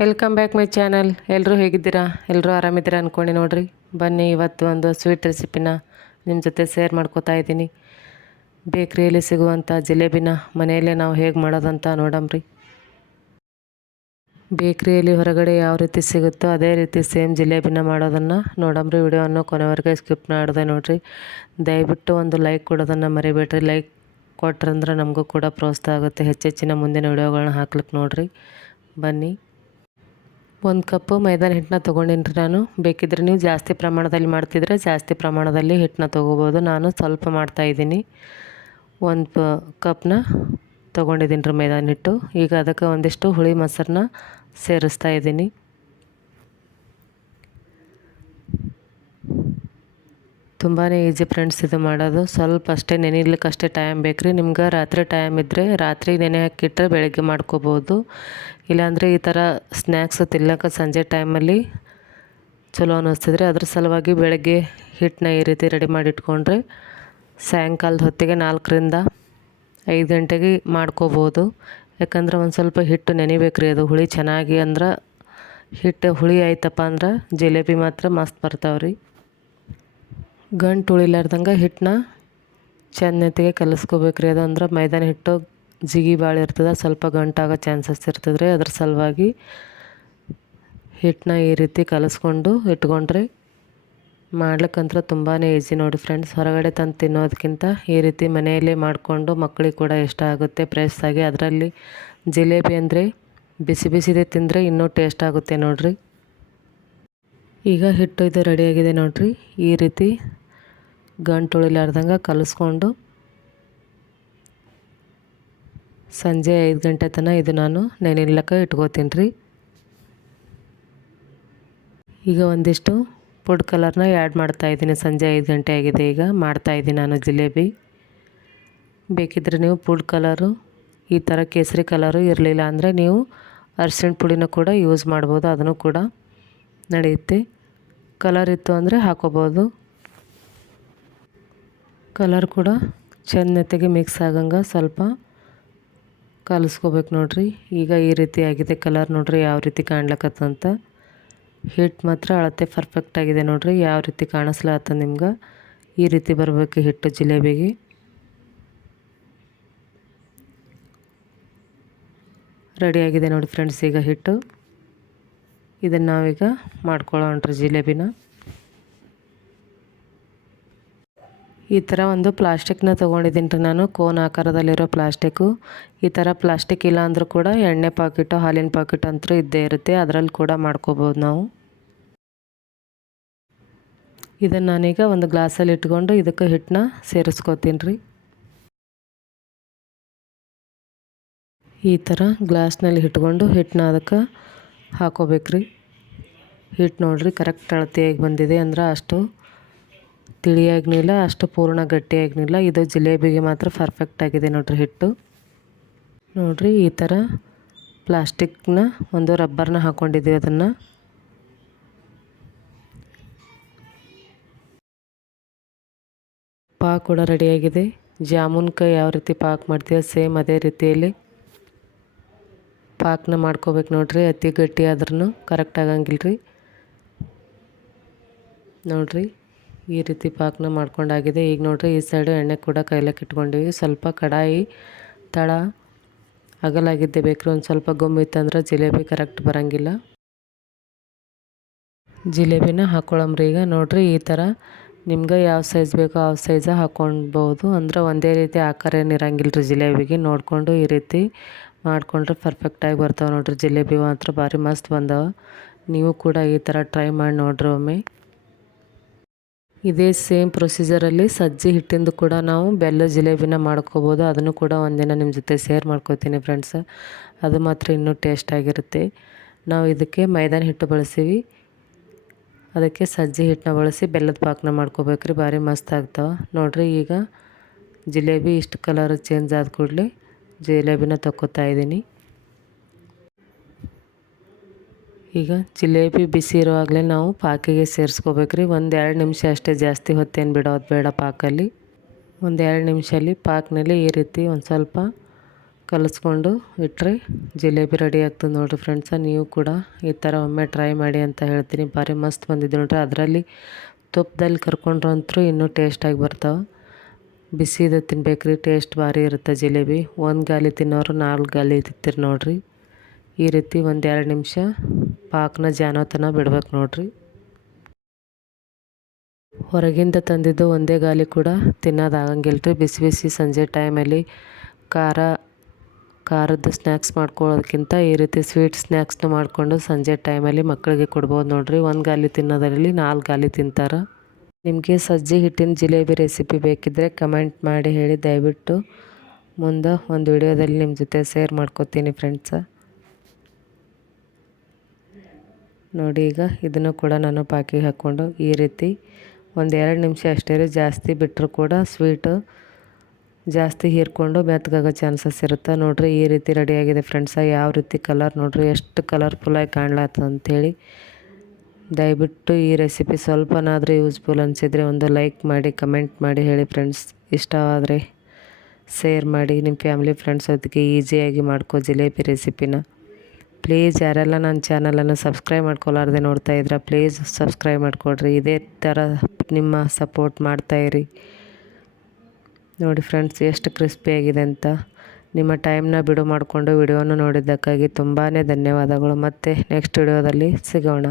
Welcome back my channel ಎಲ್ಲರೂ ಹೇಗಿದ್ದೀರಾ? ಎಲ್ಲರೂ ಆರಾಮಿದ್ದೀರಾ ಅಂದ್ಕೊಂಡು ನೋಡಿರಿ. ಬನ್ನಿ ಇವತ್ತು ಒಂದು ಸ್ವೀಟ್ ರೆಸಿಪಿನ ನಿಮ್ಮ ಜೊತೆ ಶೇರ್ ಮಾಡ್ಕೋತಾ ಇದ್ದೀನಿ. ಬೇಕ್ರಿಯಲ್ಲಿ ಸಿಗುವಂಥ ಜಿಲೇಬಿನ ಮನೆಯಲ್ಲೇ ನಾವು ಹೇಗೆ ಮಾಡೋದಂತ ನೋಡಮ್ರಿ ಬೇಕ್ರಿಯಲ್ಲಿ ಹೊರಗಡೆ ಯಾವ ರೀತಿ ಸಿಗುತ್ತೋ ಅದೇ ರೀತಿ ಸೇಮ್ ಜಿಲೇಬಿನ ಮಾಡೋದನ್ನು ನೋಡಮ್ರಿ ವಿಡಿಯೋವನ್ನು ಕೊನೆವರೆಗೆ ಸ್ಕಿಪ್ ಮಾಡಿದೆ ನೋಡಿರಿ. ದಯವಿಟ್ಟು ಒಂದು ಲೈಕ್ ಕೊಡೋದನ್ನು ಮರಿಬೇಡ್ರಿ. ಲೈಕ್ ಕೊಟ್ರಂದ್ರೆ ನಮಗೂ ಕೂಡ ಪ್ರೋತ್ಸಾಹ ಆಗುತ್ತೆ. ಹೆಚ್ಚೆಚ್ಚಿನ ಮುಂದಿನ ವಿಡಿಯೋಗಳನ್ನ ಹಾಕ್ಲಿಕ್ಕೆ ನೋಡಿರಿ. ಬನ್ನಿ. ಒಂದು ಕಪ್ಪು ಮೈದಾನ ಹಿಟ್ಟನ್ನ ತೊಗೊಂಡಿನಿ ನಾನು? ಬೇಕಿದ್ರೆ ನೀವು ಜಾಸ್ತಿ ಪ್ರಮಾಣದಲ್ಲಿ ಮಾಡ್ತಿದ್ರೆ ಜಾಸ್ತಿ ಪ್ರಮಾಣದಲ್ಲಿ ಹಿಟ್ಟನ್ನ ತೊಗೋಬೋದು. ನಾನು ಸ್ವಲ್ಪ ಮಾಡ್ತಾಯಿದ್ದೀನಿ ಒಂದು ಪ, ಕಪ್ನ ತೊಗೊಂಡಿದ್ದೀನಿ ರೀ ಮೈದಾನ ಹಿಟ್ಟು. ಈಗ ಅದಕ್ಕೆ ಒಂದಿಷ್ಟು ಹುಳಿ ಮೊಸರನ್ನ ಸೇರಿಸ್ತಾ ಇದ್ದೀನಿ. ತುಂಬಾ ಈಸಿ ಫ್ರೆಂಡ್ಸ್ ಇದು ಮಾಡೋದು. ಸ್ವಲ್ಪ ಅಷ್ಟೇ ನೆನಿಲಿಕ್ಕೆ ಅಷ್ಟೇ ಟೈಮ್ ಬೇಕು ರೀ ನಿಮ್ಗೆ ರಾತ್ರಿ ಟೈಮ್ ಇದ್ದರೆ ರಾತ್ರಿ ನೆನೆ ಹಾಕಿಟ್ರೆ ಬೆಳಗ್ಗೆ ಮಾಡ್ಕೋಬೋದು. ಇಲ್ಲಾಂದರೆ ಈ ಥರ ಸ್ನ್ಯಾಕ್ಸ್ ತಿನ್ನಕ್ಕೆ ಸಂಜೆ ಟೈಮಲ್ಲಿ ಚಲೋ ಅನ್ನಿಸ್ತಿದ್ರೆ ಅದ್ರ ಸಲುವಾಗಿ ಬೆಳಗ್ಗೆ ಹಿಟ್ಟನ್ನ ಈ ರೀತಿ ರೆಡಿ ಮಾಡಿ ಇಟ್ಕೊಂಡ್ರೆ ಸಾಯಂಕಾಲದ ಹೊತ್ತಿಗೆ ನಾಲ್ಕರಿಂದ ಐದು ಗಂಟೆಗೆ ಮಾಡ್ಕೋಬೋದು. ಯಾಕಂದ್ರೆ ಒಂದು ಸ್ವಲ್ಪ ಹಿಟ್ಟು ನೆನಿಬೇಕು ರೀ ಅದು ಹುಳಿ ಚೆನ್ನಾಗಿ ಅಂದ್ರೆ ಹಿಟ್ಟು ಹುಳಿ ಆಯ್ತಪ್ಪ ಅಂದ್ರೆ ಜಿಲೇಬಿ ಮಾತ್ರ ಮಸ್ತ್ ಬರ್ತಾವೆ ರೀ ಗಂಟು ಉಳಿಲಾರ್ದಂಗೆ ಹಿಟ್ಟನ್ನ ಚೆನ್ನತ್ತಿಗೆ ಅದು ಅಂದ್ರೆ ಮೈದಾನ ಹಿಟ್ಟು ಜಿಗಿ ಭಾಳ ಇರ್ತದೆ, ಸ್ವಲ್ಪ ಗಂಟಾಗೋ ಚಾನ್ಸಸ್ ಇರ್ತದೆ ರೀ ಅದ್ರ ಸಲುವಾಗಿ ಹಿಟ್ಟನ್ನ ಈ ರೀತಿ ಕಲಸ್ಕೊಂಡು ಇಟ್ಕೊಂಡ್ರಿ. ಮಾಡ್ಲಿಕ್ಕಂತ್ರ ತುಂಬಾ ಈಸಿ ನೋಡಿ ಫ್ರೆಂಡ್ಸ್. ಹೊರಗಡೆ ತಂದು ತಿನ್ನೋದಕ್ಕಿಂತ ಈ ರೀತಿ ಮನೆಯಲ್ಲೇ ಮಾಡಿಕೊಂಡು ಮಕ್ಕಳಿಗೆ ಕೂಡ ಇಷ್ಟ ಆಗುತ್ತೆ ಫ್ರೆಶ್ ಆಗಿ ಅದರಲ್ಲಿ ಜಿಲೇಬಿ ಅಂದರೆ ಬಿಸಿ ಬಿಸಿದೆ ತಿಂದರೆ ಇನ್ನೂ ಟೇಸ್ಟ್ ಆಗುತ್ತೆ ನೋಡಿರಿ. ಈಗ ಹಿಟ್ಟು ಇದು ರೆಡಿಯಾಗಿದೆ ನೋಡಿರಿ. ಈ ರೀತಿ ಗಂಟು ಉಳಿಲಾರ್ದಂಗೆ ಕಲಿಸ್ಕೊಂಡು ಸಂಜೆ ಐದು ಗಂಟೆ ತನಕ ಇದು ನಾನು ನೆನಿಲಕ್ಕ ಇಟ್ಕೋತೀನಿ ರೀ. ಈಗ ಒಂದಿಷ್ಟು ಫುಡ್ ಕಲರ್ನ ಆ್ಯಡ್ ಮಾಡ್ತಾಯಿದ್ದೀನಿ ಸಂಜೆ ಐದು ಗಂಟೆ ಆಗಿದೆ ಈಗ ಮಾಡ್ತಾಯಿದ್ದೀನಿ ನಾನು ಜಿಲೇಬಿ. ಬೇಕಿದ್ರೆ ನೀವು ಫುಡ್ ಕಲರು, ಈ ಥರ ಕೇಸರಿ ಕಲರು ಇರಲಿಲ್ಲ ಅಂದರೆ ನೀವು ಅರ್ಶಿಣ ಪುಡಿನ ಕೂಡ ಯೂಸ್ ಮಾಡ್ಬೋದು, ಅದನ್ನು ಕೂಡ ನಡೆಯುತ್ತೆ. ಕಲರ್ ಇತ್ತು ಅಂದರೆ ಹಾಕೋಬೋದು. ಕಲರ್ ಕೂಡ ಚೆನ್ನತೆಗೆ ಮಿಕ್ಸ್ ಆಗಂಗೆ ಸ್ವಲ್ಪ ಕಲಿಸ್ಕೋಬೇಕು ನೋಡಿರಿ. ಈಗ ಈ ರೀತಿ ಆಗಿದೆ ಕಲರ್ ನೋಡಿರಿ ಯಾವ ರೀತಿ ಕಾಣ್ಲಕತ್ತಂತ. ಹಿಟ್ಟು ಮಾತ್ರ ಅಳತೆ ಪರ್ಫೆಕ್ಟ್ ಆಗಿದೆ ನೋಡಿರಿ ಯಾವ ರೀತಿ ಕಾಣಿಸ್ಲತ್ತ ನಿಮ್ಗೆ. ಈ ರೀತಿ ಬರಬೇಕು ಹಿಟ್ಟು ಜಿಲೇಬಿಗೆ. ರೆಡಿಯಾಗಿದೆ ನೋಡಿ ಫ್ರೆಂಡ್ಸ್ ಈಗ ಹಿಟ್ಟು. ಇದನ್ನು ನಾವೀಗ ಮಾಡ್ಕೊಳ್ಳೋಣ್ರಿ ಜಿಲೇಬಿನ. ಈ ಥರ ಒಂದು ಪ್ಲಾಸ್ಟಿಕ್ನ ತೊಗೊಂಡಿದ್ದೀನಿ ರೀ ನಾನು. ಕೋನ್ ಆಕಾರದಲ್ಲಿರೋ ಪ್ಲಾಸ್ಟಿಕ್ಕು. ಈ ಥರ ಪ್ಲಾಸ್ಟಿಕ್ ಇಲ್ಲ ಅಂದರೂ ಕೂಡ ಎಣ್ಣೆ ಪಾಕಿಟು, ಹಾಲಿನ ಪಾಕಿಟ್ ಅಂತೂ ಇದ್ದೇ ಇರುತ್ತೆ. ಅದರಲ್ಲಿ ಕೂಡ ಮಾಡ್ಕೋಬೋದು ನಾವು. ಇದನ್ನು ನಾನೀಗ ಒಂದು ಗ್ಲಾಸಲ್ಲಿ ಇಟ್ಕೊಂಡು ಇದಕ್ಕೆ ಹಿಟ್ಟನ್ನ ಸೇರಿಸ್ಕೋತೀನಿ ರೀ. ಈ ಥರ ಗ್ಲಾಸ್ನಲ್ಲಿ ಇಟ್ಕೊಂಡು ಹಿಟ್ಟನ್ನ ಅದಕ್ಕೆ ಹಾಕೋಬೇಕ್ರಿ ಹಿಟ್ಟು ನೋಡಿರಿ ಕರೆಕ್ಟ್ ಅಳತೆಯಾಗಿ ಬಂದಿದೆ ಅಂದ್ರೆ ಅಷ್ಟು ತಿಳಿಯಾಗಿನಿಲ್ಲ ಅಷ್ಟು ಪೂರ್ಣ ಗಟ್ಟಿಯಾಗಿಲ್ಲ ಇದು ಜಿಲೇಬಿಗೆ ಮಾತ್ರ ಪರ್ಫೆಕ್ಟ್ ಆಗಿದೆ ನೋಡ್ರಿ ಹಿಟ್ಟು. ನೋಡ್ರಿ ಈ ಥರ ಪ್ಲಾಸ್ಟಿಕ್ನ ಒಂದು ರಬ್ಬರ್ನ ಹಾಕ್ಕೊಂಡಿದ್ದೀವಿ ಅದನ್ನು. ಪಾಕ್ ಕೂಡ ರೆಡಿಯಾಗಿದೆ. ಜಾಮೂನ್ಗೆ ಯಾವ ರೀತಿ ಪಾಕ್ ಮಾಡ್ತೀವಿ ಸೇಮ್ ಅದೇ ರೀತಿಯಲ್ಲಿ ಪಾಕ್ನ ಮಾಡ್ಕೋಬೇಕು ನೋಡ್ರಿ, ಅತಿ ಗಟ್ಟಿ ಆದ್ರೂ ಕರೆಕ್ಟ್ ಆಗಂಗಿಲ್ಲ ರೀ ನೋಡಿರಿ. ಈ ರೀತಿ ಪಾಕನ ಮಾಡ್ಕೊಂಡಾಗಿದೆ. ಈಗ ನೋಡ್ರಿ ಈ ಸೈಡು ಎಣ್ಣೆ ಕೂಡ ಕೈಲಕ್ಕೆ ಇಟ್ಕೊಂಡಿವಿ ಸ್ವಲ್ಪ ಕಡಾಯಿ ತಳ ಅಗಲಾಗಿದ್ದೆ ಬೇಕ್ರಿ. ಒಂದು ಸ್ವಲ್ಪ ಗುಮ್ಮಿತ್ತಂದ್ರೆ ಜಿಲೇಬಿ ಕರೆಕ್ಟ್ ಬರೋಂಗಿಲ್ಲ. ಜಿಲೇಬಿನ ಹಾಕ್ಕೊಳಮ್ರಿ ಈಗ ನೋಡ್ರಿ ಈ ಥರ ನಿಮ್ಗೆ ಯಾವ ಸೈಜ್ ಬೇಕೋ ಆ ಸೈಜ ಹಾಕ್ಕೊಳ್ಬೋದು ಅಂದ್ರೆ ಒಂದೇ ರೀತಿ ಆಕಾರ ಏನು ಇರಂಗಿಲ್ಲ ರೀ ಜಿಲೇಬಿಗೆ. ನೋಡಿಕೊಂಡು ಈ ರೀತಿ ಮಾಡಿಕೊಂಡ್ರೆ ಪರ್ಫೆಕ್ಟಾಗಿ ಬರ್ತಾವೆ ನೋಡ್ರಿ. ಜಿಲೇಬಿ ಮಾತ್ರ ಭಾರಿ ಮಸ್ತ್ ಬಂದವ. ನೀವು ಕೂಡ ಈ ಥರ ಟ್ರೈ ಮಾಡಿ ನೋಡ್ರಿ ಒಮ್ಮೆ. ಇದೇ ಸೇಮ್ ಪ್ರೊಸೀಜರಲ್ಲಿ ಸಜ್ಜಿ ಹಿಟ್ಟಿಂದು ಕೂಡ ನಾವು ಬೆಲ್ಲ ಜಿಲೇಬಿನ ಮಾಡ್ಕೋಬೋದು. ಅದನ್ನು ಕೂಡ ಒಂದಿನ ನಿಮ್ಮ ಜೊತೆ ಶೇರ್ ಮಾಡ್ಕೋತೀನಿ ಫ್ರೆಂಡ್ಸ್ ಅದು ಮಾತ್ರ ಇನ್ನೂ ಟೇಸ್ಟ್ ಆಗಿರುತ್ತೆ. ನಾವು ಇದಕ್ಕೆ ಮೈದಾನ ಹಿಟ್ಟು ಬಳಸೀವಿ ಅದಕ್ಕೆ ಸಜ್ಜಿ ಹಿಟ್ಟನ್ನ ಬಳಸಿ ಬೆಲ್ಲದ ಪಾಕನ ಮಾಡ್ಕೋಬೇಕ್ರಿ. ಭಾರಿ ಮಸ್ತ್ ಆಗ್ತಾವೆ. ನೋಡಿರಿ ಈಗ ಜಿಲೇಬಿ ಇಷ್ಟು ಕಲರ್ ಚೇಂಜ್ ಆದ ಕೂಡಲೇ ಜಿಲೇಬಿನ ತಕ್ಕೋತಾ ಇದ್ದೀನಿ ಈಗ ಜಿಲೇಬಿ ಬಿಸಿ ಇರುವಾಗಲೇ ನಾವು ಪಾಕಿಗೆ ಸೇರಿಸ್ಕೋಬೇಕ್ರಿ. ಒಂದು ಎರಡು ನಿಮಿಷ ಅಷ್ಟೇ ಜಾಸ್ತಿ ಹೊತ್ತೇನು ಬಿಡೋದು ಬೇಡ ಪಾಕಲ್ಲಿ. ಒಂದು ಎರಡು ನಿಮಿಷಲ್ಲಿ ಪಾಕ್ನಲ್ಲಿ ಈ ರೀತಿ ಒಂದು ಸ್ವಲ್ಪ ಕಲಿಸ್ಕೊಂಡು ಇಟ್ಟರೆ ಜಿಲೇಬಿ ರೆಡಿ ಆಗ್ತದೆ ನೋಡಿರಿ ಫ್ರೆಂಡ್ಸ. ನೀವು ಕೂಡ ಈ ಥರ ಒಮ್ಮೆ ಟ್ರೈ ಮಾಡಿ ಅಂತ ಹೇಳ್ತೀನಿ. ಭಾರಿ ಮಸ್ತ್ ಬಂದಿದ್ದು ನೋಡ್ರಿ. ಅದರಲ್ಲಿ ತುಪ್ಪದಲ್ಲಿ ಕರ್ಕೊಂಡ್ರು ಅಂತೂ ಇನ್ನೂ ಟೇಸ್ಟಾಗಿ ಬರ್ತಾವೆ. ಬಿಸಿದು ತಿನ್ಬೇಕ್ರಿ. ಟೇಸ್ಟ್ ಭಾರಿ ಇರುತ್ತೆ ಜಿಲೇಬಿ. ಒಂದು ಗಾಲಿ ತಿನ್ನೋರು ನಾಲ್ಕು ಗಾಲಿ ತಿಂತೀರಿ ನೋಡಿರಿ. ಈ ರೀತಿ ಒಂದು ಎರಡು ನಿಮಿಷ ಪಾಕನ ಜಾನೋತನ ಬಿಡ್ಬೇಕು ನೋಡ್ರಿ. ಹೊರಗಿಂದ ತಂದಿದ್ದು ಒಂದೇ ಗಾಲಿ ಕೂಡ ತಿನ್ನೋದಾಗಂಗಿಲ್ಲ ರೀ ಬಿಸಿ ಬಿಸಿ ಸಂಜೆ ಟೈಮಲ್ಲಿ ಖಾರ, ಖಾರದ ಸ್ನ್ಯಾಕ್ಸ್ ಮಾಡ್ಕೊಳ್ಳೋದಕ್ಕಿಂತ ಈ ರೀತಿ ಸ್ವೀಟ್ ಸ್ನ್ಯಾಕ್ಸ್ನ ಮಾಡಿಕೊಂಡು ಸಂಜೆ ಟೈಮಲ್ಲಿ ಮಕ್ಕಳಿಗೆ ಕೊಡ್ಬೋದು ನೋಡಿರಿ. ಒಂದು ಗಾಲಿ ತಿನ್ನೋದರಲ್ಲಿ ನಾಲ್ಕು ಗಾಲಿ ತಿಂತಾರೆ. ನಿಮಗೆ ಸಜ್ಜಿ ಹಿಟ್ಟಿನ ಜಿಲೇಬಿ ರೆಸಿಪಿ ಬೇಕಿದ್ದರೆ ಕಮೆಂಟ್ ಮಾಡಿ ಹೇಳಿ. ದಯವಿಟ್ಟು ಮುಂದೆ ಒಂದು ವಿಡಿಯೋದಲ್ಲಿ ನಿಮ್ಮ ಜೊತೆ ಶೇರ್ ಮಾಡ್ಕೋತೀನಿ ಫ್ರೆಂಡ್ಸ ನೋಡಿ ಈಗ ಇದನ್ನು ಕೂಡ ನಾನು ಪಾಕಿಗೆ ಹಾಕ್ಕೊಂಡು ಈ ರೀತಿ ಒಂದು ಎರಡು ನಿಮಿಷ ಅಷ್ಟೇ ರೀ, ಜಾಸ್ತಿ ಬಿಟ್ಟರು ಕೂಡ ಸ್ವೀಟು ಜಾಸ್ತಿ ಹೀರ್ಕೊಂಡು ಮೆತ್ತಗಾಗೋ ಚಾನ್ಸಸ್ ಇರುತ್ತೆ. ನೋಡಿರಿ ಈ ರೀತಿ ರೆಡಿಯಾಗಿದೆ ಫ್ರೆಂಡ್ಸ ಯಾವ ರೀತಿ ಕಲರ್ ನೋಡಿರಿ, ಎಷ್ಟು ಕಲರ್ಫುಲ್ಲಾಗಿ ಕಾಣ್ಲತ್ತ ಅಂಥೇಳಿ ದಯವಿಟ್ಟು ಈ ರೆಸಿಪಿ ಸ್ವಲ್ಪನಾದರೂ ಯೂಸ್ಫುಲ್ ಅನಿಸಿದರೆ ಒಂದು ಲೈಕ್ ಮಾಡಿ ಕಮೆಂಟ್ ಮಾಡಿ ಹೇಳಿ ಫ್ರೆಂಡ್ಸ್ ಇಷ್ಟವಾದರೆ ಶೇರ್ ಮಾಡಿ, ನಿಮ್ಮ ಫ್ಯಾಮಿಲಿ ಫ್ರೆಂಡ್ಸ್ ಜೊತೆಗೆ ಈಸಿಯಾಗಿ ಮಾಡ್ಕೋ ಜಿಲೇಬಿ ರೆಸಿಪಿನ ಪ್ಲೀಸ್ ಯಾರೆಲ್ಲ ನನ್ನ ಚಾನಲನ್ನು ಸಬ್ಸ್ಕ್ರೈಬ್ ಮಾಡ್ಕೊಲಾರ್ದೆ ನೋಡ್ತಾ ಇದ್ರೆ ಪ್ಲೀಸ್ ಸಬ್ಸ್ಕ್ರೈಬ್ ಮಾಡಿಕೊಡ್ರಿ. ಇದೇ ಥರ ನಿಮ್ಮ ಸಪೋರ್ಟ್ ಮಾಡ್ತಾಯಿರಿ ನೋಡಿ ಫ್ರೆಂಡ್ಸ್, ಎಷ್ಟು ಕ್ರಿಸ್ಪಿಯಾಗಿದೆ ಅಂತ. ನಿಮ್ಮ ಟೈಮ್ನ ಬಿಡು ಮಾಡಿಕೊಂಡು ವಿಡಿಯೋನ ನೋಡಿದ್ದಕ್ಕಾಗಿ ತುಂಬಾ ಧನ್ಯವಾದಗಳು. ಮತ್ತು ನೆಕ್ಸ್ಟ್ ವಿಡಿಯೋದಲ್ಲಿ ಸಿಗೋಣ.